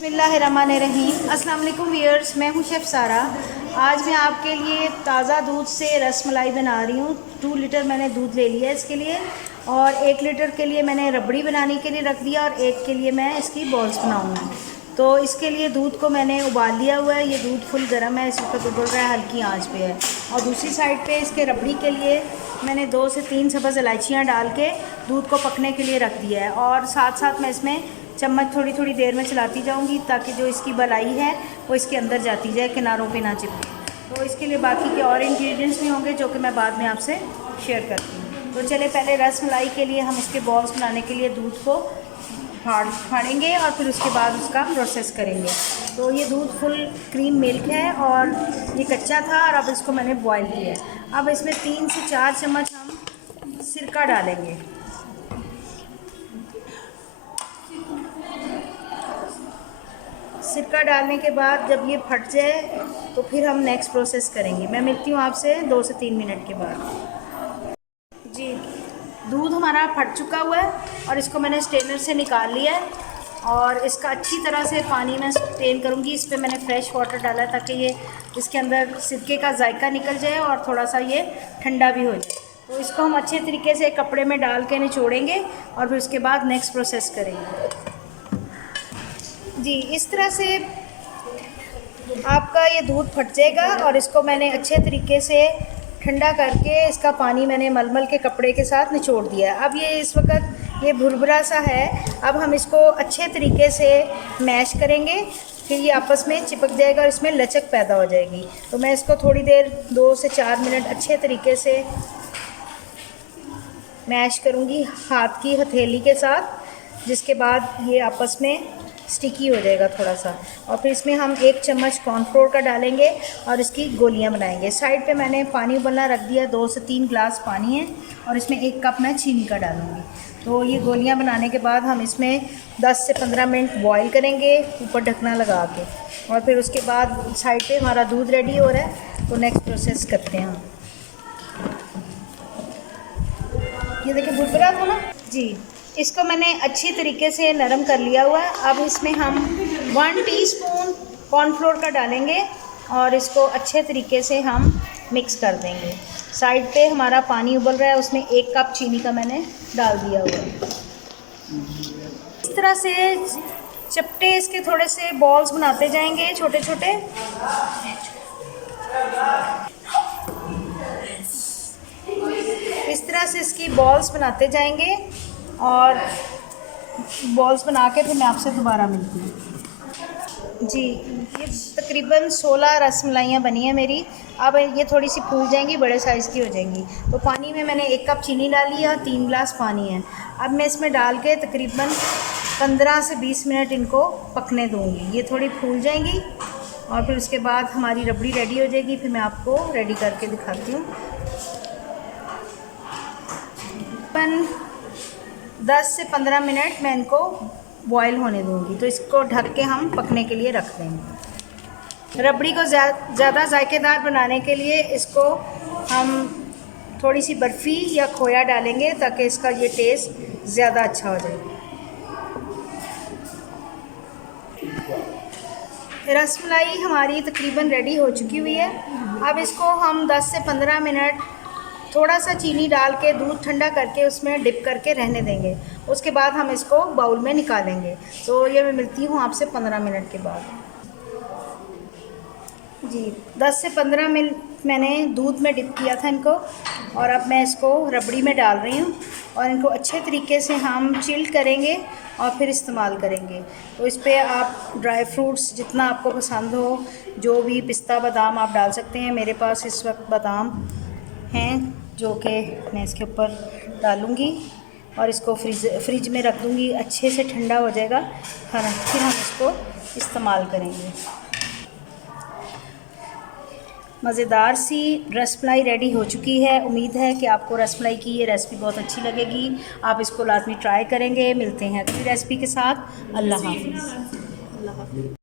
बिस्मिल्लाहिर्रहमानिर्रहीम। अस्सलाम वालेकुम व्यूअर्स, मैं हूं शेफ़ सारा। आज मैं आपके लिए ताज़ा दूध से रसमलाई बना रही हूँ। 2 लीटर मैंने दूध ले लिया इसके लिए, और 1 लीटर के लिए मैंने रबड़ी बनाने के लिए रख दिया, और 1 के लिए मैं इसकी बॉल्स बनाऊँगी। तो इसके लिए दूध को मैंने उबाल लिया हुआ है। ये दूध फुल गर्म है, इस वक्त उबल रहा है, हल्की आंच पे है। और दूसरी साइड पे इसके रबड़ी के लिए मैंने 2 से 3 सब्ज़ इलायचियाँ डाल के दूध को पकने के लिए रख दिया है। और साथ साथ मैं इसमें चम्मच थोड़ी थोड़ी देर में चलाती जाऊंगी, ताकि जो इसकी मलाई है वो इसके अंदर जाती जाए, किनारों पे ना चिपके। तो इसके लिए बाकी के और इंग्रेडिएंट्स भी होंगे जो कि मैं बाद में आपसे शेयर करती हूँ। तो चले, पहले रस मलाई के लिए हम इसके बॉल्स बनाने के लिए दूध को फाड़ेंगे और फिर उसके बाद उसका प्रोसेस करेंगे। तो ये दूध फुल क्रीम मिल्क है और ये कच्चा था, और अब इसको मैंने बॉयल किया है। अब इसमें 3 से 4 चम्मच हम सिरका डालेंगे। सिरका डालने के बाद जब ये फट जाए तो फिर हम नेक्स्ट प्रोसेस करेंगे। मैं मिलती हूँ आपसे 2 से 3 मिनट के बाद। जी, दूध हमारा फट चुका हुआ है और इसको मैंने स्ट्रेनर से निकाल लिया है, और इसका अच्छी तरह से पानी में स्ट्रेन करूँगी। इस पर मैंने फ्रेश वाटर डाला है ताकि ये इसके अंदर सिरके का जायका निकल जाए और थोड़ा सा ये ठंडा भी हो जाए। तो इसको हम अच्छे तरीके से कपड़े में डाल के निचोड़ेंगे और फिर उसके बाद नेक्स्ट प्रोसेस करेंगे। जी, इस तरह से आपका ये दूध फट जाएगा, और इसको मैंने अच्छे तरीके से ठंडा करके इसका पानी मैंने मलमल के कपड़े के साथ निचोड़ दिया है। अब ये इस वक्त ये भुरभुरा सा है। अब हम इसको अच्छे तरीके से मैश करेंगे, फिर ये आपस में चिपक जाएगा और इसमें लचक पैदा हो जाएगी। तो मैं इसको थोड़ी देर 2 से 4 मिनट अच्छे तरीके से मैश करूँगी हाथ की हथेली के साथ, जिसके बाद ये आपस में स्टिकी हो जाएगा थोड़ा सा। और फिर इसमें हम 1 चम्मच कॉर्नफ्लोर का डालेंगे और इसकी गोलियां बनाएंगे। साइड पे मैंने पानी उबलना रख दिया, 2 से 3 ग्लास पानी है, और इसमें 1 कप मैं चीनी का डालूँगी। तो ये गोलियां बनाने के बाद हम इसमें 10 से 15 मिनट बॉईल करेंगे ऊपर ढकना लगा के, और फिर उसके बाद साइड पर हमारा दूध रेडी हो रहा है। तो नेक्स्ट प्रोसेस करते हैं हम। ये देखिए भुरभुरा था ना जी, इसको मैंने अच्छी तरीके से नरम कर लिया हुआ है। अब इसमें हम 1 टीस्पून कॉर्नफ्लोर का डालेंगे और इसको अच्छे तरीके से हम मिक्स कर देंगे। साइड पे हमारा पानी उबल रहा है, उसमें 1 कप चीनी का मैंने डाल दिया हुआ है। इस तरह से चपटे इसके थोड़े से बॉल्स बनाते जाएंगे, छोटे छोटे। इस तरह से इसकी बॉल्स बनाते जाएंगे, और बॉल्स बना के फिर मैं आपसे दोबारा मिलती हूँ। जी, ये तकरीबन 16 रसमलाइयाँ बनी हैं मेरी। अब ये थोड़ी सी फूल जाएंगी, बड़े साइज़ की हो जाएंगी। तो पानी में मैंने 1 कप चीनी डाली है और 3 ग्लास पानी है। अब मैं इसमें डाल के तकरीबन 15 से 20 मिनट इनको पकने दूँगी। ये थोड़ी फूल जाएंगी और फिर उसके बाद हमारी रबड़ी रेडी हो जाएगी। फिर मैं आपको रेडी करके दिखाती हूँ। 10 से 15 मिनट मैं इनको बॉईल होने दूंगी। तो इसको ढक के हम पकने के लिए रख देंगे। रबड़ी को ज़्यादा जायकेदार बनाने के लिए इसको हम थोड़ी सी बर्फ़ी या खोया डालेंगे, ताकि इसका ये टेस्ट ज़्यादा अच्छा हो जाए। रसमलाई हमारी तकरीबन रेडी हो चुकी हुई है। अब इसको हम 10 से 15 मिनट थोड़ा सा चीनी डाल के दूध ठंडा करके उसमें डिप करके रहने देंगे। उसके बाद हम इसको बाउल में निकालेंगे। तो ये मैं मिलती हूँ आपसे 15 मिनट के बाद। जी, 10 से 15 मिनट मैंने दूध में डिप किया था इनको, और अब मैं इसको रबड़ी में डाल रही हूँ, और इनको अच्छे तरीके से हम चिल्ड करेंगे और फिर इस्तेमाल करेंगे। तो इस पर आप ड्राई फ्रूट्स जितना आपको पसंद हो, जो भी पिस्ता बादाम आप डाल सकते हैं। मेरे पास इस वक्त बादाम हैं जो कि मैं इसके ऊपर डालूँगी, और इसको फ्रिज में रख दूँगी। अच्छे से ठंडा हो जाएगा खाना, फिर हम इसको इस्तेमाल करेंगे। मज़ेदार सी रसमलाई रेडी हो चुकी है। उम्मीद है कि आपको रसमलाई की ये रेसिपी बहुत अच्छी लगेगी। आप इसको लाजमी ट्राई करेंगे। मिलते हैं अगली रेसिपी के साथ। अल्लाह हाफ़िज़।